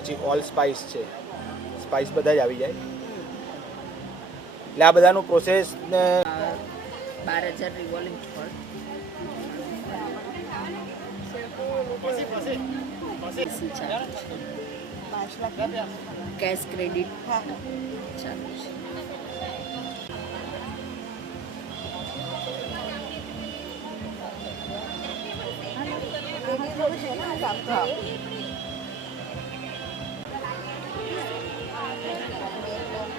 પછી all spice છે. Spice બધા જ આવી જાય. એટલે આ બધાનું પ્રોસેસ ને બાર હજાર રિવોલ્વિંગ પાંચ કેશ ક્રેડિટ હા. ચાલુ છે.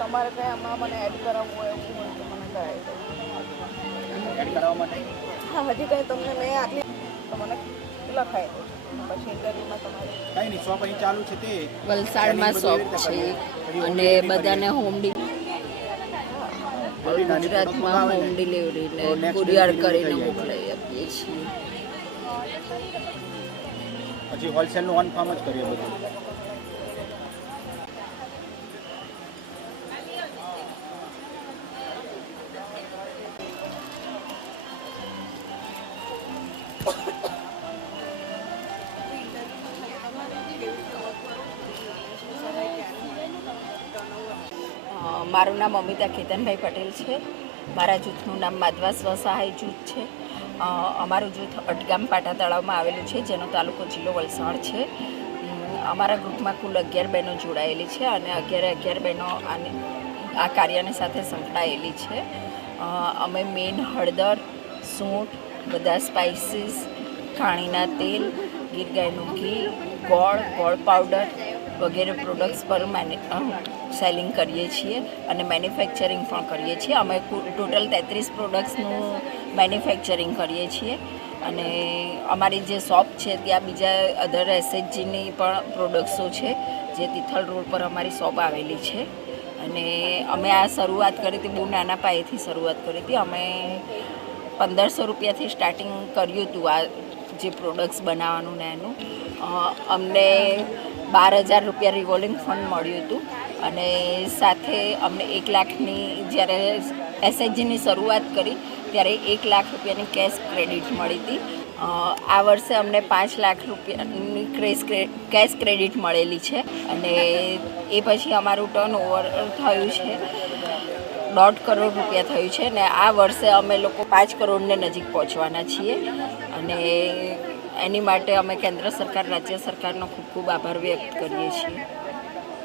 તમારે કઈ આમાં મને એડ કરાવવું હોય એવું મને કરાવી એડ કરાવવા માટે? હા હજી કંઈ તમને મેં આટલી તો મને કેટલા દો પછી ઇન્ટરવ્યૂમાં તમારે કઈ નહીં શોપ અહીં ચાલુ છે તે. વલસાડમાં શોપ છે. અને બધાને હોમ ડિલિવરી ગુજરાતમાં હોમ ડિલિવરીને કુરિયર કરીને થઈ આપીએ. છીએ. પછી હોલસેલનું ઓન ફાર્મ જ કરીએ બધું. મારું નામ અમિતા કેતનભાઈ પટેલ છે. મારા જૂથનું નામ માધવા સ્વસહાય જૂથ છે. અમારું જૂથ અટગામ પાટા તળાવમાં આવેલું છે, જેનો તાલુકો જિલ્લો વલસાડ છે. અમારા ગ્રુપમાં કુલ અગિયાર બહેનો જોડાયેલી છે અને અગિયારે અગિયાર બહેનો આને, આ કાર્યની સાથે સંકળાયેલી છે. અમે મેન હળદર, સૂંઠ, બધા સ્પાઇસીસ ખાણીના તેલ ગીર ગાયનું ઘી, ગોળ ગોળ પાવડર વગેરે પ્રોડક્ટ્સ પર મેને સેલિંગ કરીએ છીએ અને મેન્યુફેક્ચરિંગ પણ કરીએ છીએ. અમે ટોટલ તેત્રીસ પ્રોડક્ટ્સનું મેન્યુફેક્ચરિંગ કરીએ છીએ. અને અમારી જે શોપ છે, ત્યાં બીજા અધર એસએચજીની પણ પ્રોડક્ટ્સો છે, જે તિથલ રોડ પર અમારી શોપ આવેલી છે. અને અમે આ શરૂઆત કરી હતી, બહુ નાના પાયેથી શરૂઆત કરી હતી. અમે પંદરસો રૂપિયાથી સ્ટાર્ટિંગ કર્યું હતું આ જે પ્રોડક્ટ્સ બનાવવાનું ને એનું. અમને બાર હજાર રૂપિયા રિવોલ્વિંગ ફંડ મળ્યું હતું અને સાથે અમને એક લાખની જ્યારે એસએચજીની શરૂઆત કરી ત્યારે એક લાખ રૂપિયાની કેશ ક્રેડિટ મળી હતી. આ વર્ષે અમને પાંચ લાખ રૂપિયાની ક્રેશ કેશ ક્રેડિટ મળેલી છે અને એ પછી અમારું ટર્ન ઓવર થયું છે. દોઢ કરોડ રૂપિયા થયું છે ને આ વર્ષે અમે લોકો પાંચ કરોડને નજીક પહોંચવાના છીએ. અને એની માટે અમે કેન્દ્ર સરકાર, રાજ્ય સરકારનો ખૂબ ખૂબ આભાર વ્યક્ત કરીએ છીએ.